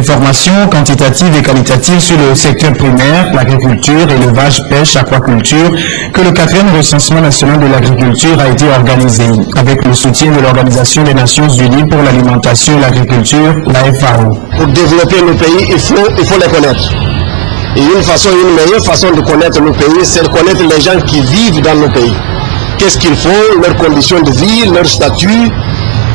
Informations quantitatives et qualitatives sur le secteur primaire, l'agriculture, élevage, pêche, aquaculture, que le 4e recensement national de l'agriculture a été organisé avec le soutien de l'Organisation des Nations Unies pour l'alimentation et l'agriculture, la FAO. Pour développer nos pays, il faut les connaître. Et une meilleure façon de connaître nos pays, c'est de connaître les gens qui vivent dans nos pays. Qu'est-ce qu'ils font, leurs conditions de vie, leur statut,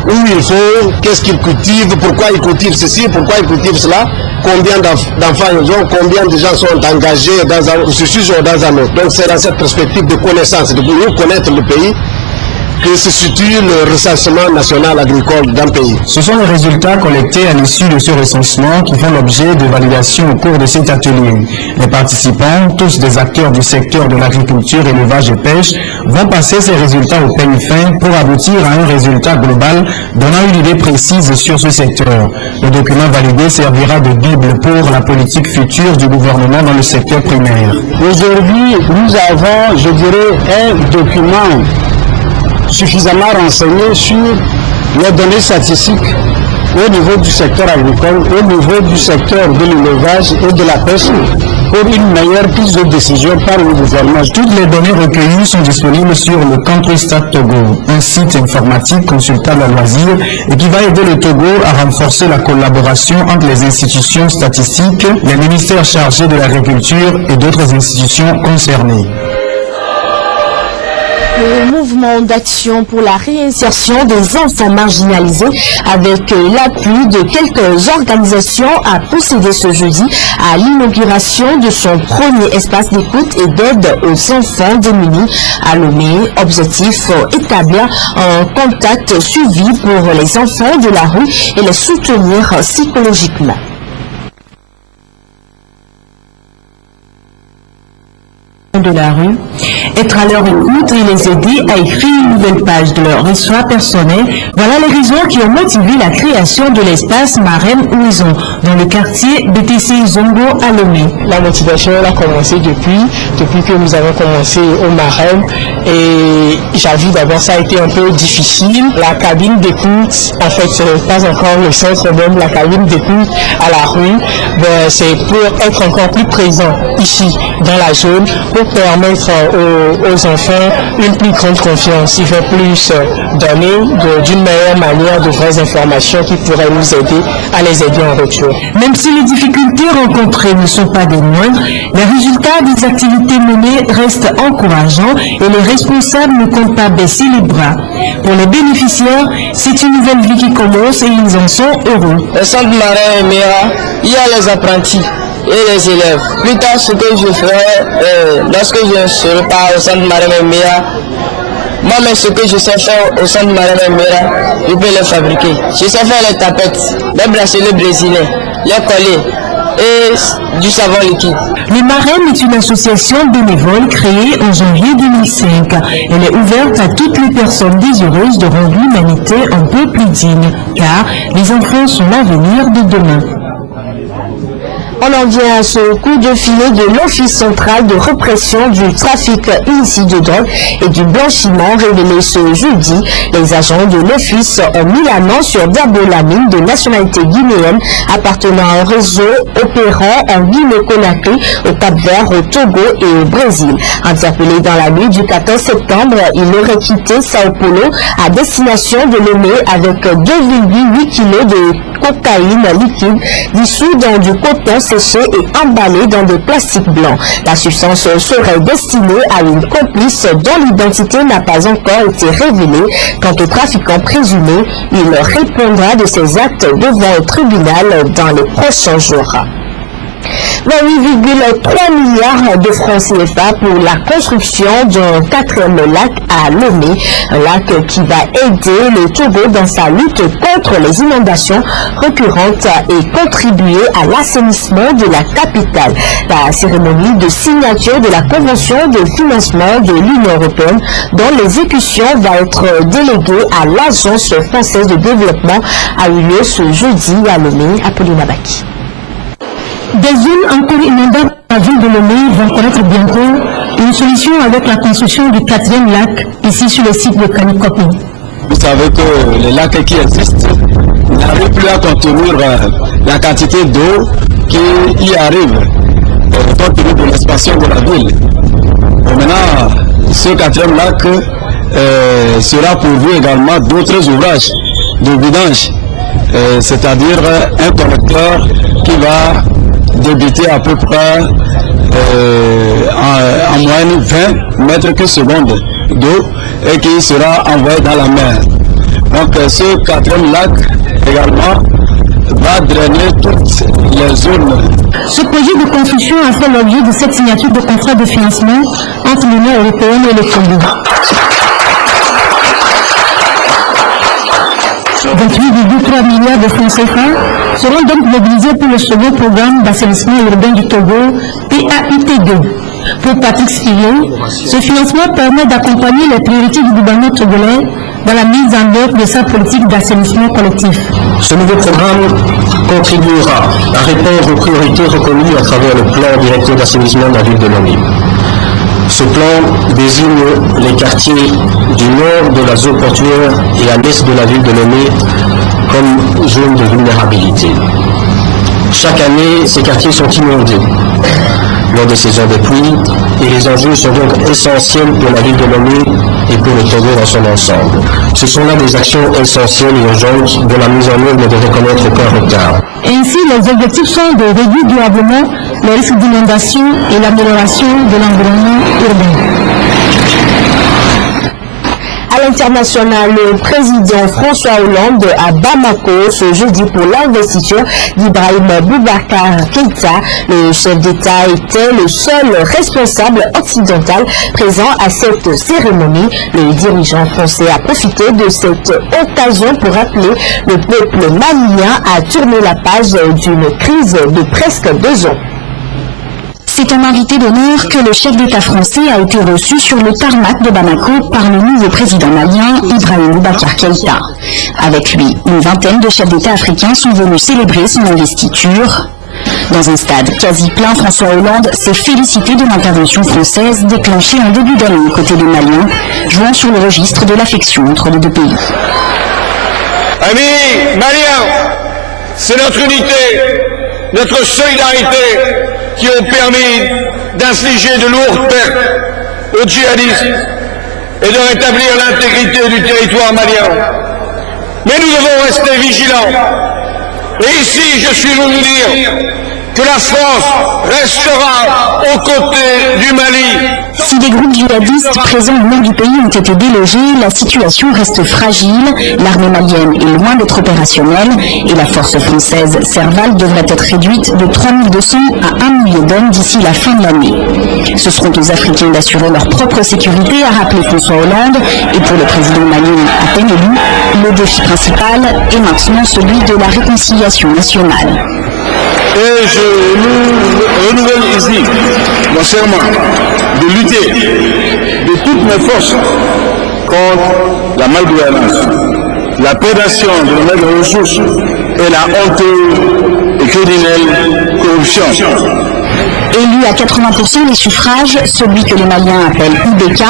où ils font, qu'est-ce qu'ils cultivent, pourquoi ils cultivent ceci, pourquoi ils cultivent cela, combien d'enfants ils ont, combien de gens sont engagés dans un sujet ou dans un autre. Donc c'est dans cette perspective de connaissance, de mieux connaître le pays, que se situe le recensement national agricole d'un pays. Ce sont les résultats collectés à l'issue de ce recensement qui font l'objet de validation au cours de cet atelier. Les participants, tous des acteurs du secteur de l'agriculture, élevage et pêche, vont passer ces résultats au peigne fin pour aboutir à un résultat global donnant une idée précise sur ce secteur. Le document validé servira de bible pour la politique future du gouvernement dans le secteur primaire. Aujourd'hui, nous avons, je dirais, un document suffisamment renseigné sur les données statistiques au niveau du secteur agricole, au niveau du secteur de l'élevage et de la pêche pour une meilleure prise de décision par le gouvernement. Toutes les données recueillies sont disponibles sur le CountryStat Togo, un site informatique consultable à loisir et qui va aider le Togo à renforcer la collaboration entre les institutions statistiques, les ministères chargés de l'agriculture et d'autres institutions concernées. Le mouvement d'action pour la réinsertion des enfants marginalisés, avec l'appui de quelques organisations, a procédé ce jeudi à l'inauguration de son premier espace d'écoute et d'aide aux enfants démunis à Lomé. Objectif, établir un contact suivi pour les enfants de la rue et les soutenir psychologiquement. De la rue, être à leur écoute et les aider à écrire une nouvelle page de leur histoire personnelle. Voilà les raisons qui ont motivé la création de l'espace Marem Ouizon dans le quartier BTC Zongo à Lomé. La motivation elle a commencé depuis que nous avons commencé au Marem, et j'avoue d'abord ça a été un peu difficile. La cabine d'écoute, en fait c'est pas encore le centre même, la cabine d'écoute à la rue, c'est pour être encore plus présent ici dans la zone, pour permettre aux enfants une plus grande confiance. Il fait plus donner d'une meilleure manière de vraies informations qui pourraient nous aider à les aider en retour. Même si les difficultés rencontrées ne sont pas des moindres, les résultats des activités menées restent encourageants et les responsables ne comptent pas baisser les bras. Pour les bénéficiaires, c'est une nouvelle vie qui commence et ils en sont heureux. Au centre Marem et Mera, il y a les apprentis et les élèves. Plus tard, ce que je ferai, lorsque je ne serai pas au centre Marem et Mera, moi-même ce que je sais faire au centre Marem et Mera, je peux les fabriquer. Je sais faire les tapettes, les bracelets brésiliens, les collets et du savon liquide. Le Marem est une association bénévole créée en janvier 2005. Elle est ouverte à toutes les personnes désireuses de rendre l'humanité un peu plus digne, car les enfants sont l'avenir de demain. On en vient à ce coup de filet de l'Office central de répression du trafic illicite de drogue et du blanchiment révélé ce jeudi. Les agents de l'Office ont mis la main sur Dabo Lamine, de nationalité guinéenne, appartenant à un réseau opérant en Guinée-Conakry, au Cap-Vert, au Togo et au Brésil. Interpellé dans la nuit du 14 septembre, il aurait quitté Sao Paulo à destination de Lomé avec 2,8 kg de cocaïne liquide dissous dans du coton séché et emballé dans des plastiques blancs. La substance serait destinée à une complice dont l'identité n'a pas encore été révélée. Quant au trafiquant présumé, il répondra de ses actes devant le tribunal dans les prochains jours. 28,3 milliards de francs CFA pour la construction d'un 4e lac à Lomé, un lac qui va aider le Togo dans sa lutte contre les inondations récurrentes et contribuer à l'assainissement de la capitale. La cérémonie de signature de la Convention de financement de l'Union européenne, dont l'exécution va être déléguée à l'Agence française de développement, a eu lieu ce jeudi à Lomé. Apolline Abaki. Des zones encore inondables à la ville de Lomé vont connaître bientôt une solution avec la construction du 4e lac ici sur le site de Kanikopi. Vous savez que les lacs qui existent n'arrive plus à contenir la quantité d'eau qui y arrive compte tenu de l'expansion de la ville. Maintenant, ce quatrième lac sera pourvu également d'autres ouvrages de vidange, c'est-à-dire un collecteur qui va débiter à peu près en moyenne 20 mètres cubes secondes d'eau et qui sera envoyé dans la mer. Donc ce quatrième lac également va drainer toutes les zones. Ce projet de construction a fait l'objet de cette signature de contrat de financement entre l'Union européenne et le Congo. 28,3 milliards de francs CFA seront donc mobilisés pour le second programme d'assainissement urbain du Togo, PAUT2. Pour Patrick Spillot, ce financement permet d'accompagner les priorités du gouvernement togolais dans la mise en œuvre de sa politique d'assainissement collectif. Ce nouveau programme contribuera à répondre aux priorités reconnues à travers le plan directeur d'assainissement de la ville de Lomé. Ce plan désigne les quartiers du nord de la zone portuaire et à l'est de la ville de Lomé comme zone de vulnérabilité. Chaque année, ces quartiers sont inondés lors des saisons de pluie et les enjeux sont donc essentiels pour la ville de Lomé et pour le Togo dans son ensemble. Ce sont là des actions essentielles et urgentes dont la mise en œuvre ne devrait connaître aucun retard. Ainsi, les objectifs sont de réduire durablement les risques d'inondation et l'amélioration de l'environnement urbain. À l'international, le président François Hollande à Bamako ce jeudi pour l'investiture d'Ibrahim Boubacar Keïta. Le chef d'État était le seul responsable occidental présent à cette cérémonie. Le dirigeant français a profité de cette occasion pour appeler le peuple malien à tourner la page d'une crise de presque 2 ans. C'est en invité d'honneur que le chef d'État français a été reçu sur le tarmac de Bamako par le nouveau président malien, Ibrahim Boubacar Keïta. Avec lui, une vingtaine de chefs d'État africains sont venus célébrer son investiture. Dans un stade quasi plein, François Hollande s'est félicité de l'intervention française déclenchée en début d'année aux côtés des Maliens, jouant sur le registre de l'affection entre les deux pays. Amis maliens, c'est notre unité, notre solidarité qui ont permis d'infliger de lourdes pertes aux djihadistes et de rétablir l'intégrité du territoire malien. Mais nous devons rester vigilants. Et ici, je suis venu vous dire que la France restera aux côtés du Mali. Si des groupes djihadistes présents au nord du pays ont été délogés, la situation reste fragile, l'armée malienne est loin d'être opérationnelle et la force française Serval devrait être réduite de 3200 à 1 million d'hommes d'ici la fin de l'année. Ce seront aux Africains d'assurer leur propre sécurité, a rappelé François Hollande, et pour le président malien à peine élu, le défi principal est maintenant celui de la réconciliation nationale. Et je renouvelle ici mon serment de lutter de toutes mes forces contre la malgouvernance, la prédation de nos maigres ressources et la honteuse et criminelle corruption. Élu à 80% des suffrages, celui que les Maliens appellent IBK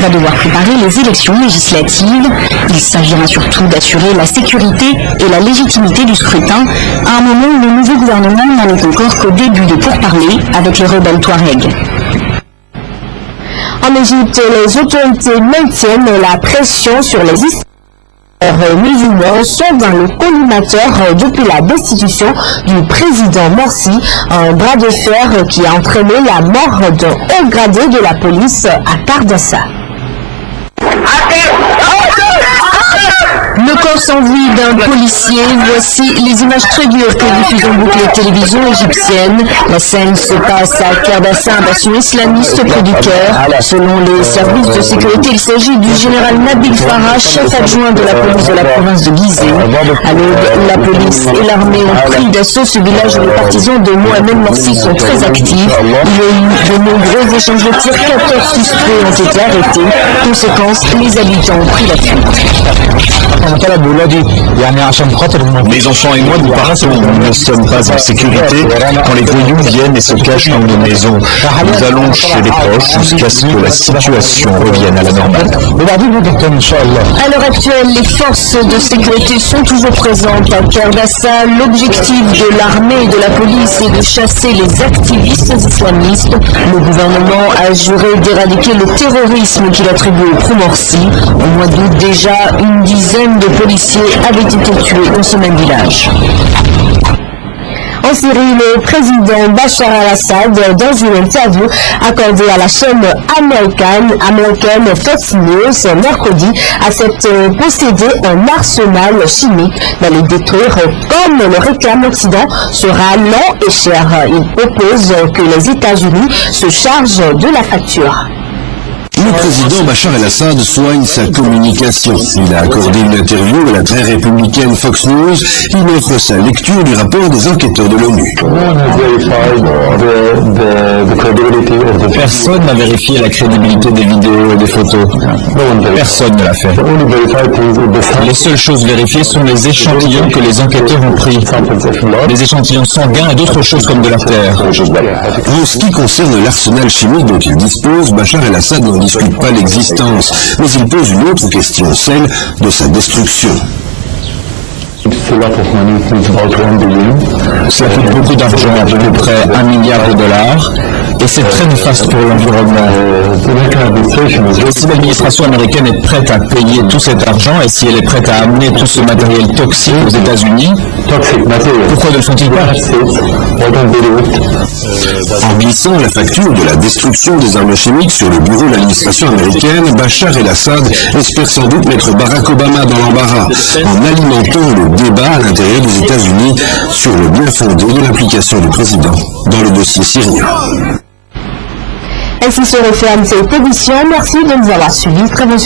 va devoir préparer les élections législatives. Il s'agira surtout d'assurer la sécurité et la légitimité du scrutin, à un moment où le nouveau gouvernement n'en est encore qu'au début des pourparlers avec les rebelles Touaregs. En Égypte, les autorités maintiennent la pression sur les musulmans sont dans le collimateur depuis la destitution du président Morsi, un bras de fer qui a entraîné la mort d'un haut gradé de la police à Kardassa. Le corps sans vie d'un policier, voici les images très dures que diffusent beaucoup les télévisions égyptiennes. La scène se passe à Kardassa, un bastion islamiste près du Caire. Selon les services de sécurité, il s'agit du général Nabil Farah, chef adjoint de la police de la province de Gizeh. À l'aube, la police et l'armée ont pris d'assaut ce village où les partisans de Mohamed Morsi sont très actifs. Il y a eu de nombreux échanges de tirs, 14 suspects ont été arrêtés. Conséquence, les habitants ont pris la fuite. Mes enfants et moi, nous partons. Nous ne sommes pas en sécurité quand les voyous viennent et se cachent dans nos maisons. Nous allons chez les proches jusqu'à ce que la situation revienne à la normale. À l'heure actuelle, les forces de sécurité sont toujours présentes à Kerdassa. L'objectif de l'armée et de la police est de chasser les activistes islamistes. Le gouvernement a juré d'éradiquer le terrorisme qu'il attribue au Promorsi. Au mois d'août déjà, une dizaine de policiers avaient été tués dans ce même village. En Syrie, le président Bachar al-Assad, dans une interview accordée à la chaîne américaine Fox News mercredi, accepte posséder un arsenal chimique d'aller détruire comme le réclame l'Occident sera lent et cher. Il propose que les États-Unis se chargent de la facture. Le président Bachar el-Assad soigne sa communication. Il a accordé une interview à la très républicaine Fox News. Il offre sa lecture du rapport des enquêteurs de l'ONU. Personne n'a vérifié la crédibilité des vidéos et des photos. Personne ne l'a fait. Les seules choses vérifiées sont les échantillons que les enquêteurs ont pris. Des échantillons sanguins et d'autres choses comme de la terre. En ce qui concerne l'arsenal chimique dont il dispose, Bachar el-Assad n'en discute pas l'existence, mais il pose une autre question, celle de sa destruction. Cela coûte beaucoup d'argent, à peu près $1 milliard, et c'est très néfaste pour l'environnement. Si l'administration américaine est prête à payer tout cet argent, et si elle est prête à amener tout ce matériel toxique aux États-Unis, pourquoi ne le font-ils pas? En glissant la facture de la destruction des armes chimiques sur le bureau de l'administration américaine, Bachar el-Assad espère sans doute mettre Barack Obama dans l'embarras, en alimentant le débat à l'intérieur des États-Unis sur le bien fondé de l'implication du président dans le dossier syrien. Ainsi se referme cette édition. Merci de nous avoir suivis. Très bonne